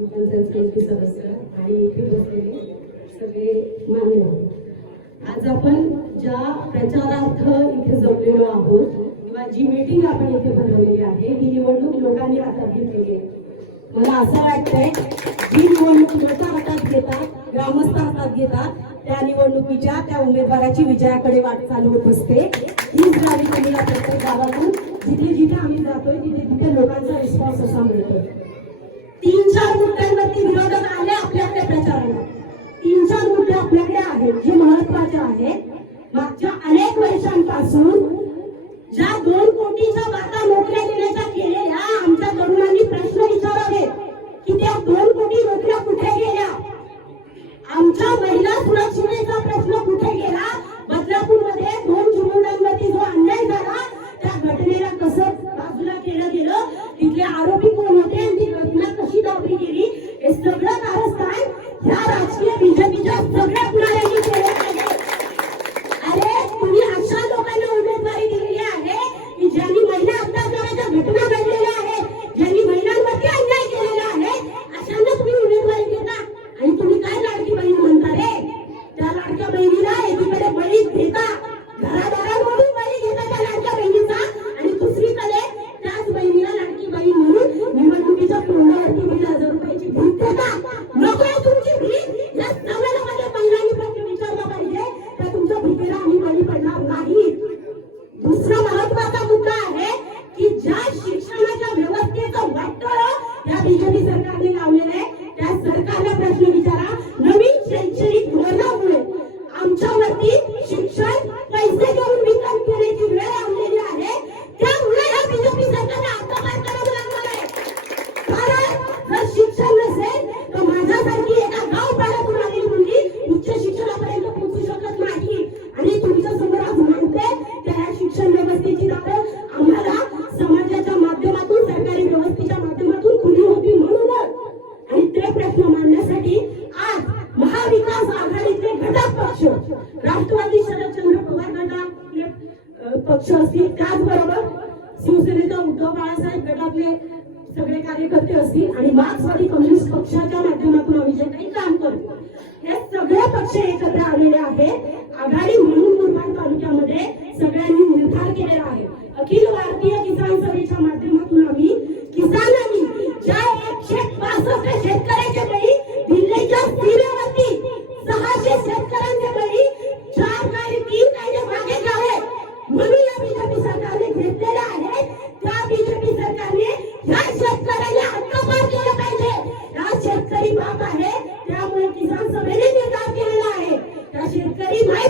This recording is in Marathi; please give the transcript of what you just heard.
ग्रामपंचायत सदस्य आणि इथे बसलेले सगळे मान्यवर आज आपण ज्या प्रचारार्थ इथे जमलेलो आहोत किंवा जी मीटिंग आपण इथे बनवलेली आहे ही निवडणूक लोकांनी हातात घेतलेली आहे. मला असं वाटतंय ही निवडणूक लोक हातात घेतात ग्रामस्थ हातात घेतात त्या निवडणुकीच्या त्या उमेदवाराची विजयाकडे वाटचाल होत असते. हीच गावी तुम्ही या प्रत्येक गावातून जिथे जिथे आम्ही जातोय तिथे तिथे लोकांचा रिस्पॉन्स असा मिळतोय. त्यांनी विरोधक आले आपल्याकडे प्रचाराला. तीन चार मुद्दे आपल्याकडे आहेत जे महत्त्वाचे आहेत मागच्या अनेक वर्षांपासून ज्या दोन कोटीच्या वाटा नोकऱ्या देण्याच्या केलेल्या आमच्या तरुणांनी प्रश्न विचारावे की त्या दोन कोटी नोकऱ्या कुठे गेल्या? आमच्या महिला सुरक्षितेचा प्रश्न कुठे गेला? बदलापूरमध्ये दोन चिमुरड्यांवरती जो अन्याय झाला त्या घटनेला कसं बाजूला केलं गेलं? तिथले आरोपी कोण होते? हे सगळं कारस्थान ह्या राजकीय बीजेपीच्या सगळ्या पुढाऱ्यांनी केलं आहे. अरे तुम्ही अशा लोकांना उमेदवारी दिलेली आहे की ज्यांनी महिला अत्याचाराच्या घटना घडलेल्या आहेत ज्यांनी महिलांवरती अन्याय केलेला आहे अशांना तुम्ही उमेदवारी देता. आणि तुम्ही काय लाडकी बहीण म्हणता रे? त्या लाडक्या बहिणीला एकीकडे बळी देता. या बीजेपी सरकारने लावलेलं आहे. त्या सरकारला प्रश्न विचारा. नवीन शैक्षणिक धोरणामुळे आमच्या पक्ष. राष्ट्रवादी शरदचंद्र पवार गटातले पक्ष असतील. त्याचबरोबर शिवसेनेचा उद्धव बाळासाहेब गटातले सगळे कार्यकर्ते असतील आणि मार्क्सवादी कम्युनिस्ट पक्षाच्या माध्यमातून आम्ही जे काही काम करतो हे सगळे पक्ष एकत्र आलेले आहेत. आघाडी म्हणून मुरबाड तालुक्यामध्ये सगळ्यांनी निर्धार केलेला आहे. अखिल भारतीय किसान सभेच्या माध्यमातून आम्ही किसानांनी ज्या एकशे पासष्ट शेतकऱ्याचे बळी दिल्लीच्या सीमेवरती सहाशे शेतकऱ्यांचे बळी चार काय तीन कायदे मागे घ्यावे म्हणून या बीजेपी सरकारने घेतलेले आहे त्या बीजेपी सरकारने ह्या शेतकऱ्याला हक्कपार केलं पाहिजे हा शेतकरी बाप आहे त्यामुळे किसान सभेने निर्धार केलेला आहे. त्या शेतकरी माई